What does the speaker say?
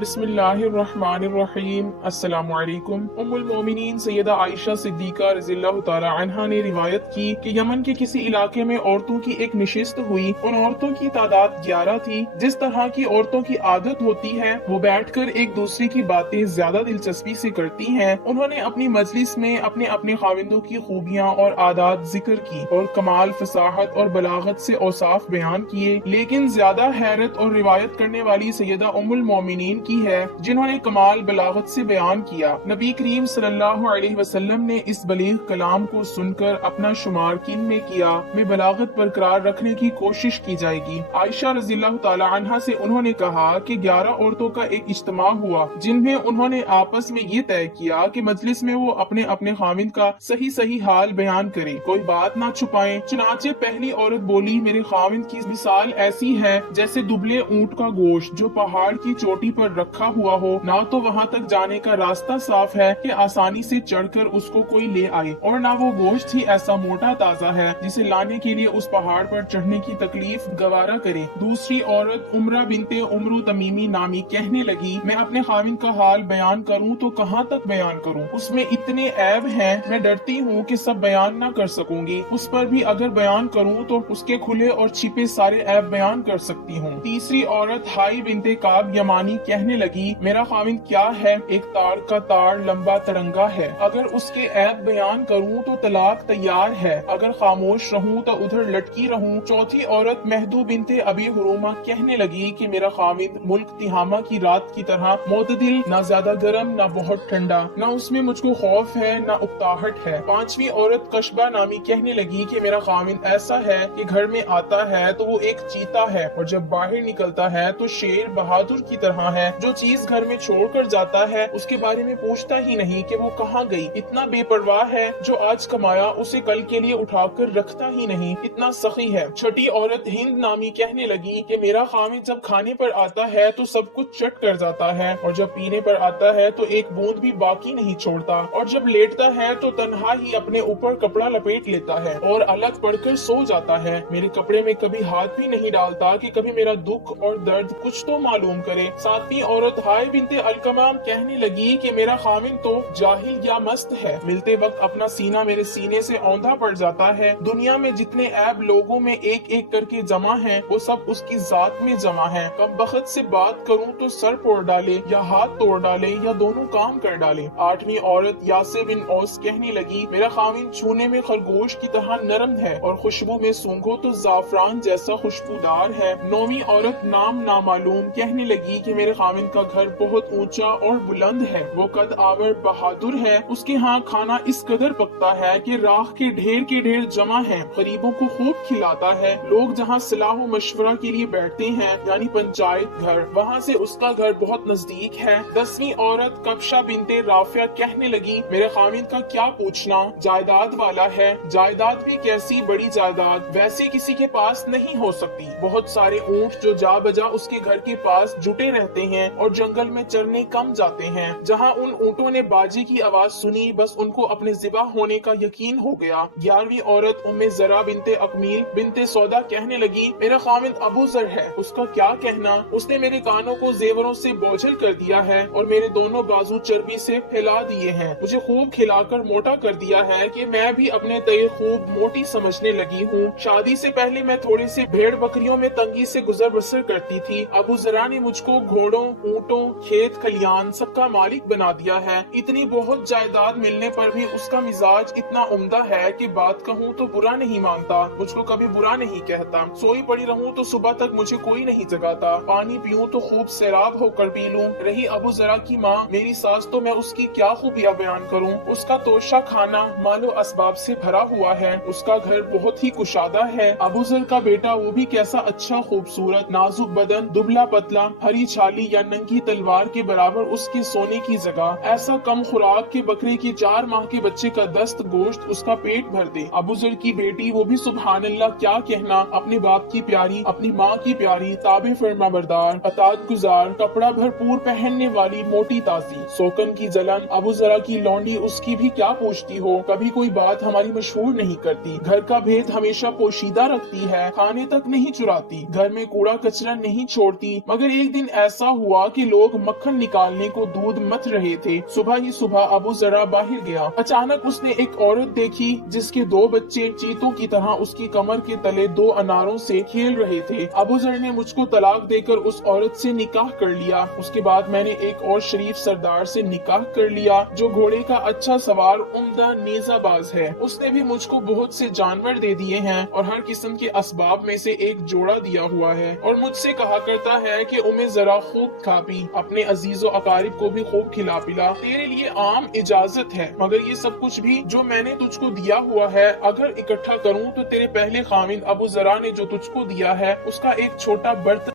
बिस्मिल्लाहिर्रहमानिर्रहीम। अस्सलामु अलैकुम। उम्मुल मोमिनीन सैयदा आयशा सिद्दीका रज़ियल्लाहु ताला अन्हा ने रिवायत की कि यमन के किसी इलाके में औरतों की एक नशिस्त हुई। उन औरतों की तादाद 11 थी। जिस तरह की औरतों की आदत होती है, वो बैठकर एक दूसरे की बातें ज्यादा दिलचस्पी से करती हैं। उन्होंने अपनी मजलिस में अपने अपने खाविंदों की खूबियाँ और आदात जिक्र की और कमाल, फसाहत और बलागत से औसाफ बयान किए। लेकिन ज्यादा हैरत और रिवायत करने वाली सैयदा उम्मुल मोमिनीन की है, जिन्होंने कमाल बलागत से बयान किया। नबी करीम सल्लल्लाहु अलैहि वसल्लम ने इस बलीग कलाम को सुनकर अपना शुमार किन में किया में बलागत बरकरार रखने की कोशिश की जाएगी। आयशा रज़ियल्लाहु ताला अन्हा से उन्होंने कहा कि 11 औरतों का एक इज्तिमा हुआ, जिनमें उन्होंने आपस में ये तय किया कि मजलिस में वो अपने अपने खाविंद का सही सही हाल बयान करे, कोई बात ना छुपाएं। चुनाचे पहली औरत बोली, मेरे खाविंद की मिसाल ऐसी है जैसे दुबले ऊंट का गोश्त जो पहाड़ की चोटी पर रखा हुआ हो। ना तो वहाँ तक जाने का रास्ता साफ है कि आसानी से चढ़कर उसको कोई ले आए, और ना वो गोश्त ही ऐसा मोटा ताजा है जिसे लाने के लिए उस पहाड़ पर चढ़ने की तकलीफ गवारा करे। दूसरी औरत उमरा बिनते उमरू तमीमी नामी कहने लगी, मैं अपने खाविंद का हाल बयान करूँ तो कहाँ तक बयान करूँ, उसमें इतने ऐब हैं, मैं डरती हूँ कि सब बयान न कर सकूंगी। उस पर भी अगर बयान करूँ तो उसके खुले और छिपे सारे ऐब बयान कर सकती हूँ। तीसरी औरत हाई बिनते काब यमानी कहने लगी, मेरा खाविंद क्या है, एक तार का तार लंबा तरंगा है, अगर उसके ऐब बयान करूँ तो तलाक तैयार है, अगर खामोश रहूँ तो उधर लटकी रहूँ। चौथी औरत महदू बिनते अबी हुरुमा कहने लगी कि मेरा खाविंद मुल्क तिहामा की रात की तरह मोतदिल, ना ज्यादा गर्म ना बहुत ठंडा, ना उसमें मुझको खौफ है ना उकताहट है। पांचवी औरत कशबा नामी कहने लगी कि मेरा खाविंद ऐसा है कि घर में आता है तो वो एक चीता है, और जब बाहर निकलता है तो शेर बहादुर की तरह है, जो चीज घर में छोड़कर जाता है उसके बारे में पूछता ही नहीं कि वो कहाँ गई। इतना बेपरवाह है, जो आज कमाया उसे कल के लिए उठाकर रखता ही नहीं, इतना सखी है। छठी औरत हिंद नामी कहने लगी कि मेरा खाविंद जब खाने पर आता है तो सब कुछ चट कर जाता है, और जब पीने पर आता है तो एक बूंद भी बाकी नहीं छोड़ता, और जब लेटता है तो तन्हा ही अपने ऊपर कपड़ा लपेट लेता है और अलग पड़कर सो जाता है। मेरे कपड़े में कभी हाथ भी नहीं डालता कि कभी मेरा दुख और दर्द कुछ तो मालूम करे। सातवीं औरत हाय बिनते अलकमा कहने लगी कि मेरा खाविंद तो जाहिल या मस्त है, मिलते वक्त अपना सीना मेरे सीने से औंधा पड़ जाता है। दुनिया में जितने ऐब लोगों में एक एक करके जमा है, वो सब उसकी जात में जमा है। कम बखत से बात करूं तो सर फोड़ डाले या हाथ तोड़ डाले या दोनों काम कर डाले। आठवीं औरत यासे बिन औस कहने लगी, मेरा खाविंद छूने में खरगोश की तरह नरम है और खुशबू में सूंघो तो जाफरान जैसा खुशबूदार है। नौवीं औरत नाम नामालूम कहने लगी कि मेरे खाविंद का घर बहुत ऊंचा और बुलंद है, वो कद आवर बहादुर है, उसके यहाँ खाना इस कदर पकता है कि राख के ढेर जमा है, गरीबों को खूब खिलाता है। लोग जहाँ सलाह मशवरा के लिए बैठते हैं यानी पंचायत घर, वहाँ से उसका घर बहुत नजदीक है। 10वीं औरत कबशा बिनते राफिया कहने लगी, मेरे खाविंद का क्या पूछना, जायदाद वाला है, जायदाद भी कैसी बड़ी जायदाद, वैसे किसी के पास नहीं हो सकती। बहुत सारे ऊंट जो जा बजा उसके घर के पास जुटे रहते हैं और जंगल में चरने कम जाते हैं। जहाँ उन ऊंटों ने बाजे की आवाज सुनी, बस उनको अपने ज़िबा होने का यकीन हो गया। 11वीं औरत उम्मे जरा बिनते अकमील बिनते सौदा कहने लगी, मेरा खाविंद अबू जर है, उसका क्या कहना, उसने मेरे कानों को जेवरों से बोझल कर दिया है और मेरे दोनों बाजू चर्बी से फैला दिए हैं, मुझे खूब खिलाकर मोटा कर दिया है कि मैं भी अपने तय खूब मोटी समझने लगी हूँ। शादी से पहले मैं थोड़े से भेड़ बकरियों में तंगी से गुजर बसर करती थी, अबू जरा ने मुझको घोड़ों, ऊँटों, खेत खलियान सबका मालिक बना दिया है। इतनी बहुत जायदाद मिलने पर भी उसका मिजाज इतना उम्दा है कि बात कहूँ तो बुरा नहीं मानता, मुझको कभी बुरा नहीं कहता। सोई पड़ी रहूँ तो सुबह तक मुझे कोई नहीं जगाता, पानी पीऊँ तो खूब सैराब होकर पी लूँ। रही अबू जरा की माँ मेरी सास, तो मैं उसकी क्या खूबियाँ बयान करूँ। उसका तोशा खाना मालो असबाब से भरा हुआ है, उसका घर बहुत ही कुशादा है। अबू जर का बेटा वो भी कैसा अच्छा खूबसूरत, नाजुक बदन, दुबला पतला, हरी छाली या नंगी तलवार के बराबर उसके सोने की जगह, ऐसा कम खुराक के बकरे की 4 माह के बच्चे का दस्त गोश्त उसका पेट भर दे। अबू जर की बेटी वो भी सुभान अल्लाह क्या कहना, अपने बाप की प्यारी, अपनी माँ की प्यारी, ताबे फरमा बरदार, अतात गुजार, कपड़ा भरपूर पहनने वाली, मोटी ताजी, सोकन की जलन। अबू जरा की लौंडी उसकी भी क्या पूछती हो, कभी कोई बात हमारी मशहूर नहीं करती, घर का भेद हमेशा पोशीदा रखती है, खाने तक नहीं चुराती, घर में कूड़ा कचरा नहीं छोड़ती। मगर एक दिन ऐसा हुआ हुआ कि लोग मक्खन निकालने को दूध मथ रहे थे। सुबह ही सुबह अबू जरा बाहर गया। अचानक उसने एक औरत देखी जिसके 2 बच्चे चीतों की तरह उसकी कमर के तले 2 अनारों से खेल रहे थे। अबू जर ने मुझको तलाक देकर उस औरत से निकाह कर लिया। उसके बाद मैंने एक और शरीफ सरदार से निकाह कर लिया जो घोड़े का अच्छा सवार उम्दा नेजाबाज है। उसने भी मुझको बहुत से जानवर दे दिए हैं और हर किस्म के असबाब में से एक जोड़ा दिया हुआ है और मुझसे कहा करता है कि उन्हें जरा खूब खा पी, अपने अजीजो अकारिब को भी खूब खिला पिला, तेरे लिए आम इजाजत है। मगर ये सब कुछ भी जो मैंने तुझको दिया हुआ है अगर इकट्ठा करूं तो तेरे पहले खामिद अबू जरा ने जो तुझको दिया है उसका एक छोटा बर्तन